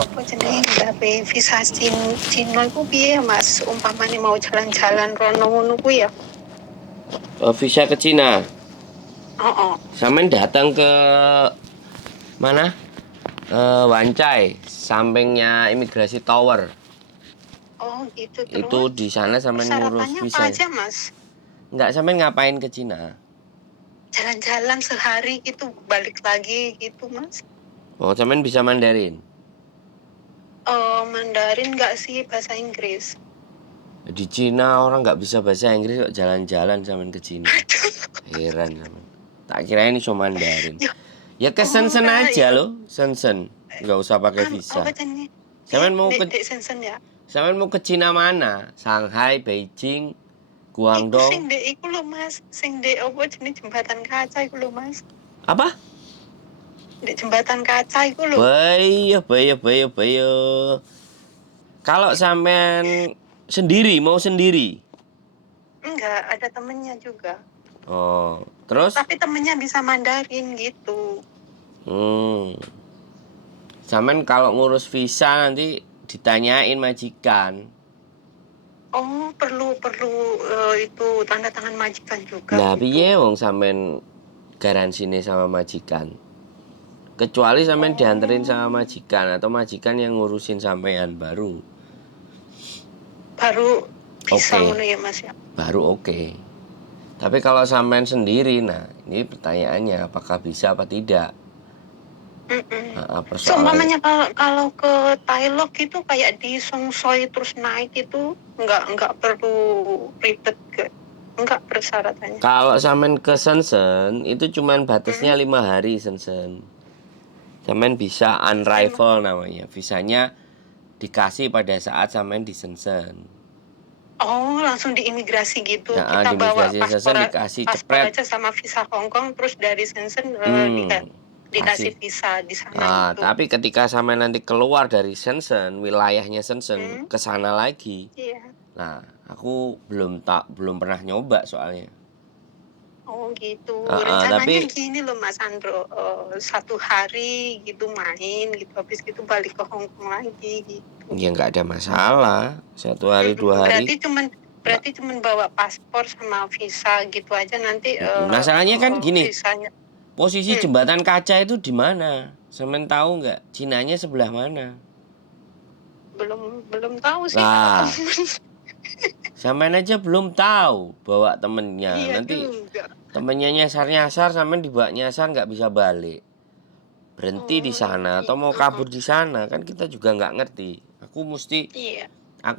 apa jenenge gawe visa Cina iku piye Mas? Umpamane mau jalan-jalan rono ngono kuwi ya. Visa ke Cina. Heeh. Sampean datang ke mana? Wancai, sampingnya imigrasi tower. Oh, gitu Itu terus. di sana sampean ngurus Persyaratannya apa visa. aja, Mas? Enggak, sampean ngapain ke Cina? Jalan-jalan sehari gitu, balik lagi gitu, Mas. Oh, sampean bisa Mandarin. Mandarin nggak sih, bahasa Inggris. Di Cina orang nggak bisa bahasa Inggris kok jalan-jalan sampean ke Cina. Heran sampean. Tak kira ini cuma Mandarin. Ya, Ya ke Shenzhen aja loh, Shenzhen. Nggak usah pakai visa. apa jenenge? Sampean mau ke Shenzhen ya. Sampean mau ke Cina mana? Shanghai, Beijing, Iku Guangdong. iku lho Mas, sing ndek apa jenenge jembatan kaca iku lho Mas. Apa? Ndek jembatan kaca iku lho. Bayo. Kalau sampean mau sendiri? Enggak, ada temennya juga. Oh, terus? Tapi temennya bisa Mandarin gitu. Sampean kalau ngurus visa nanti ditanyain majikan. Oh, perlu itu tanda tangan majikan juga. Nah, gitu. piye wong sampean garansine sama majikan? Kecuali sampean dianterin sama majikan atau majikan yang ngurusin sampean baru. Baru bisa Oke. ngono ya Mas ya. Baru oke. Tapi kalau sampean sendiri, nah ini pertanyaannya apakah bisa apa tidak? Nah, Seumpamanya kalau ke Thailand itu kayak di Songsoi terus naik itu nggak perlu ribet ke, nggak persyaratannya. Kalau sampean ke Shenzhen itu cuman batasnya 5 hari Shenzhen. Sampean bisa unrival namanya. Visanya dikasih pada saat sampean di Shenzhen. Oh, langsung di imigrasi gitu. Nah, Kita di bawa imigrasi Shenzhen dikasih paspor cepret. aja sama visa Hong Kong, terus dari Shenzhen dikasih Kasih. visa di sana gitu. Tapi ketika sampean nanti keluar dari Shenzhen, wilayahnya Shenzhen ke sana lagi. Iya. Nah, aku belum pernah nyoba soalnya. Oh gitu. Rencananya Tapi gini loh Mas Andro, 1 hari gitu main gitu, habis gitu balik ke Hong Kong lagi gitu. ya nggak ada masalah. 1 hari 2 hari. Berarti cuman bawa paspor sama visa gitu aja nanti. Masalahnya kan gini. Visanya. Posisi jembatan kaca itu di mana? Sampean tahu nggak? Cinanya sebelah mana? Belum tahu sih Nah, kata temen. sampean aja belum tahu bawa temennya. Iya Nanti juga. temennya nyasar sampean dibawa nyasar nggak bisa balik. Berhenti di sana atau mau kabur di sana kan kita juga nggak ngerti. Aku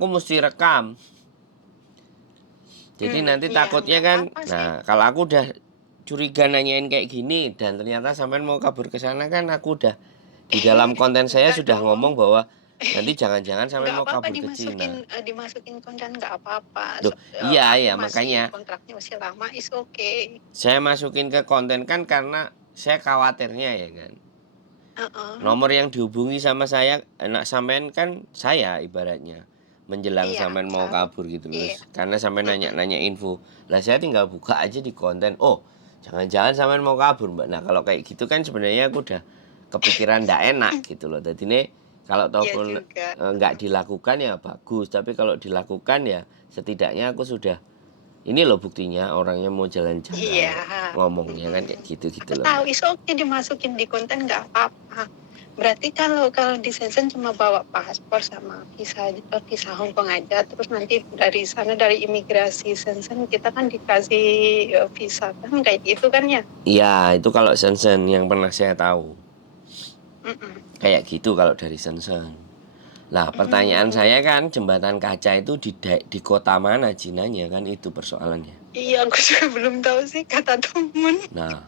mesti rekam. Jadi nanti takutnya kan, nah kalau aku udah curiga nanyain kayak gini dan ternyata sampean mau kabur ke sana kan aku udah di dalam konten saya sudah ngomong bahwa nanti jangan-jangan sampean mau kabur ke Cina. Dimasukin konten nggak apa-apa. Loh, iya Masih makanya kontraknya masih lama, is okay. saya masukin ke konten kan karena saya khawatirnya ya kan. Nomor yang dihubungi sama saya anak sampean kan saya ibaratnya menjelang sampean mau kabur gitu loh. Karena sampean nanya info. Lah saya tinggal buka aja di konten. Oh, jangan-jangan sampean mau kabur, Mbak. Nah, kalau kayak gitu kan sebenarnya aku udah kepikiran ndak enak gitu loh. Jadi nih kalau ataupun nggak dilakukan ya bagus, tapi kalau dilakukan ya setidaknya aku sudah ini loh buktinya orangnya mau jalan-jalan ngomongnya kan kayak gitu loh. Tahu is okay dimasukin di konten nggak apa-apa. Berarti kalau di Shenzhen cuma bawa paspor sama visa Hong Kong aja, terus nanti dari sana dari imigrasi Shenzhen kita kan dikasih visa kan kayak gitu kan ya? Iya, itu kalau Shenzhen yang pernah saya tahu. Kayak gitu kalau dari Shenzhen. Lah pertanyaan saya kan jembatan kaca itu di kota mana Cinanya kan itu persoalannya. Iya, aku juga belum tahu sih kata temen. Nah,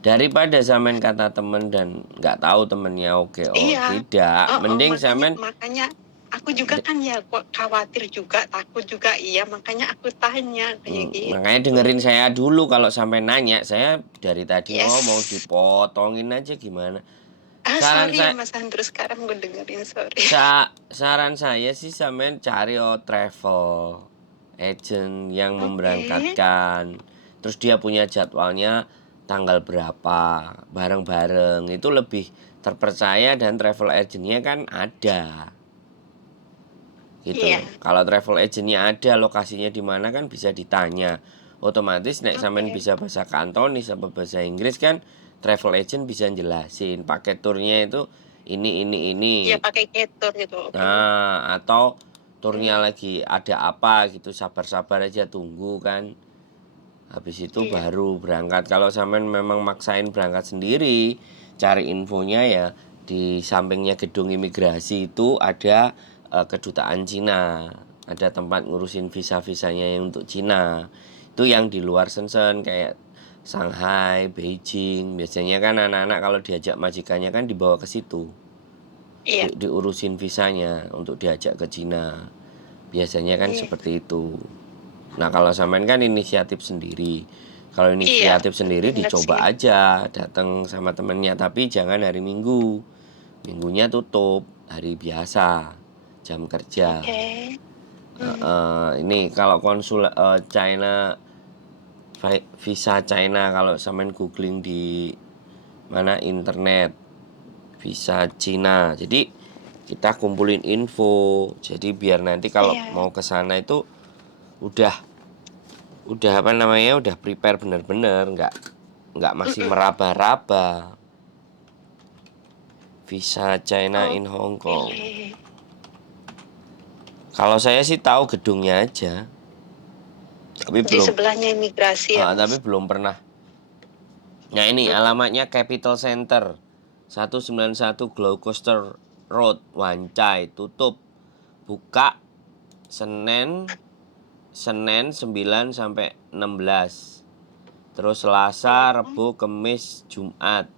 daripada sampean kata temen dan nggak tahu temennya tidak, mending sampean. Makanya aku juga kan ya khawatir juga, takut juga, iya makanya aku tanya kayak gitu. Makanya dengerin saya dulu kalau sampai nanya, saya dari tadi ngomong dipotongin aja gimana. Sorry ya Mas Andrew, sekarang gue dengerin, sorry. Saran saya sih sampean cari travel agent yang memberangkatkan. Terus dia punya jadwalnya tanggal berapa, bareng-bareng. Itu lebih terpercaya dan travel agentnya kan ada. Gitu Iya. loh. Kalau travel agentnya ada, lokasinya di mana kan bisa ditanya. Otomatis nek sampean bisa bahasa Kantonis apa bahasa Inggris kan travel agent bisa jelasin paket turnya itu ini. Iya, pakai cater gitu. Oke. Nah, atau turnya lagi ada apa gitu, sabar-sabar aja tunggu kan. Habis itu Iya. baru berangkat. Kalau sampean memang maksain berangkat sendiri, cari infonya ya di sampingnya gedung imigrasi itu ada kedutaan Cina. Ada tempat ngurusin visa-visanya yang untuk Cina. Itu yang di luar Shenzhen kayak Shanghai, Beijing. Biasanya kan anak-anak kalau diajak majikannya kan dibawa ke situ. Iya. Diurusin visanya untuk diajak ke Cina. Biasanya kan Iya. seperti itu. Nah kalau sampean kan inisiatif sendiri. Kalau Iya, inisiatif sendiri bener sih. dicoba aja datang sama temennya, tapi jangan hari Minggu. Minggunya tutup, hari biasa, jam kerja. Oke. Ini kalau konsul China, visa China kalau sampean googling di mana internet, visa Cina. Jadi kita kumpulin info. Jadi biar nanti kalau Iya. mau ke sana itu udah apa namanya udah prepare bener-bener, nggak masih meraba-raba. Visa China in Hong Kong. Oke. Kalau saya sih tahu gedungnya aja, tapi Di belum sebelahnya imigrasi ya, tapi Mas. belum pernah. Nah ini alamatnya Capital Center 191 Gloucester Road, Wancai. Tutup, buka Senin 9 sampai 16. Terus Selasa, Rabu, Kamis, Jumat.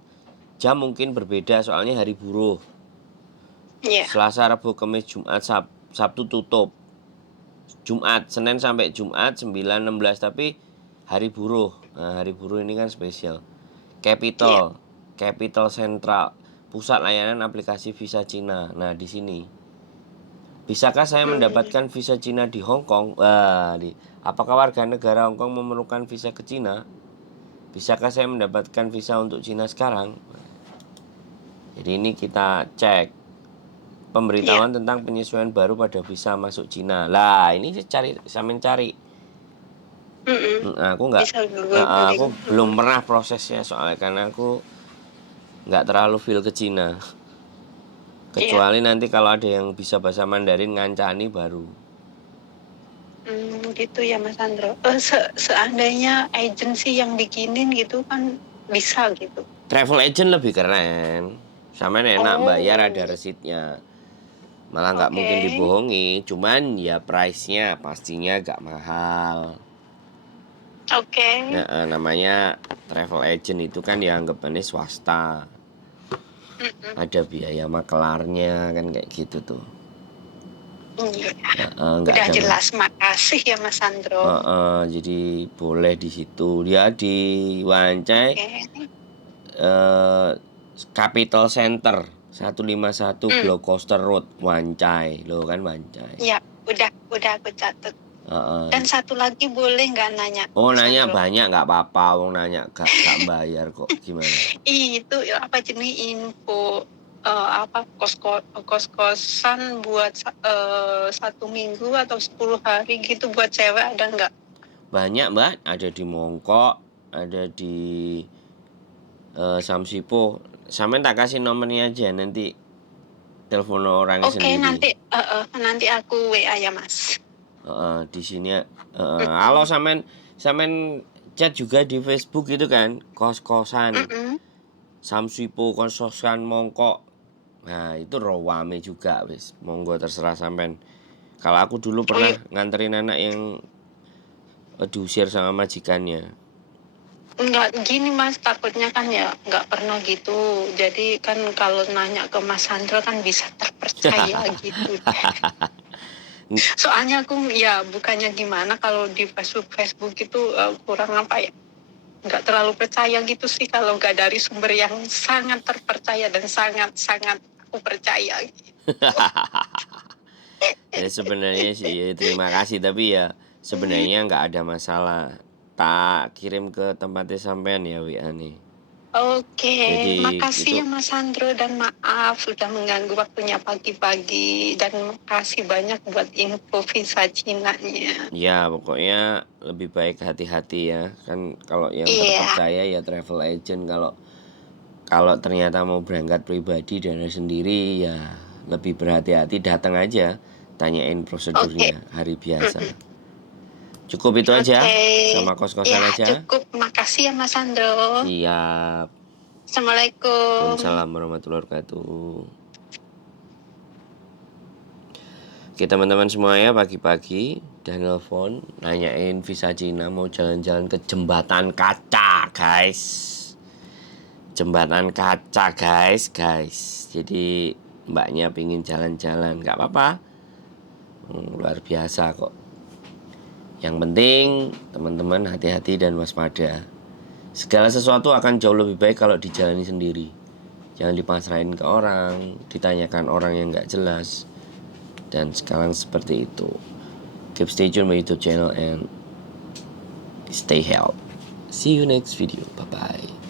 Jam mungkin berbeda soalnya hari buruh. Iya. Selasa, Rabu, Kamis, Jumat, Sabtu tutup. Jumat, Senin sampai Jumat 9, 16, tapi hari buruh. Nah, hari buruh ini kan spesial. Iya. Capital Central, pusat layanan aplikasi visa Cina. Nah, di sini. Bisakah saya mendapatkan visa Cina di Hong Kong? Apakah warga negara Hong Kong memerlukan visa ke Cina? Bisakah saya mendapatkan visa untuk Cina sekarang? Jadi ini kita cek pemberitahuan tentang penyesuaian baru pada visa masuk Cina. Lah, ini saya mencari. Aku nggak, aku belum pernah prosesnya soalnya karena aku nggak terlalu feel ke Cina. Kecuali nanti kalau ada yang bisa bahasa Mandarin ngancani baru. Gitu ya Mas Andro. Seandainya agensi yang bikinin gitu kan bisa gitu. Travel agent lebih keren. Sama enak bayar ada resitnya. Malah nggak mungkin dibohongi. Cuman ya price-nya pastinya agak mahal. Oke. Namanya travel agent itu kan dianggapannya swasta. Ada biaya makelarnya kan kayak gitu tuh. Udah jelas, makasih ya Mas Andro. Jadi boleh di situ. Dia di Wancai, Capital Center 151 Gloucester Road, Wancai. Loh kan Wancai. Ya, udah aku catat. Dan satu lagi boleh nggak nanya? Oh nanya Sandro? Banyak nggak apa-apa, wong nanya gak bayar kok, gimana? Itu apa jenis info apa kos-kosan buat 1 minggu atau 10 hari gitu buat cewek ada nggak? Banyak Mbak, ada di Mongkok, ada di Samsipo. Sampai tak kasih nomornya aja nanti telepon orangnya sendiri. Oke, nanti aku WA ya Mas. Di sini kalau sampean chat juga di Facebook gitu kan, kos-kosan. Samsipo, kos-kosan Mongkok. Nah, itu rawame juga wis. Monggo terserah sampean. Kalau aku dulu pernah nganterin anak yang diusir sama majikannya. Enggak gini Mas, takutnya kan ya nggak pernah gitu. Jadi kan kalau nanya ke Mas Sandro kan bisa terpercaya gitu. Soalnya aku ya bukannya gimana kalau di Facebook itu kurang apa ya, nggak terlalu percaya gitu sih kalau nggak dari sumber yang sangat terpercaya dan sangat aku percaya gitu. Ya sebenarnya sih ya, terima kasih tapi ya sebenarnya nggak ada masalah. Tak kirim ke tempatnya sampean ya WA nih. Oke, Jadi makasih itu ya Mas Sandro, dan maaf sudah mengganggu waktunya pagi-pagi, dan makasih banyak buat info visa Cina-nya. ya pokoknya lebih baik hati-hati ya. Kan kalau yang Iya, terpercaya ya travel agent. Kalau kalau ternyata mau berangkat pribadi dan sendiri ya lebih berhati-hati, datang aja, tanyain oke. prosedurnya hari biasa. Mm-mm. Cukup itu aja, Oke, sama ya kos-kosan aja. cukup. Makasih ya Mas Sandro. Siap. Assalamualaikum. Waalaikumsalam warahmatullahi wabarakatuh. Oke teman-teman semuanya, pagi-pagi udah nelfon nanyain visa Cina, mau jalan-jalan ke Jembatan Kaca guys. Jembatan Kaca guys. Jadi mbaknya pingin jalan-jalan, gak apa-apa, luar biasa kok. Yang penting teman-teman hati-hati dan waspada. Segala sesuatu akan jauh lebih baik kalau dijalani sendiri. Jangan dipasrahin ke orang, ditanyakan orang yang gak jelas. Dan sekarang seperti itu. Keep stay tune my YouTube channel and stay healthy. See you next video. Bye bye.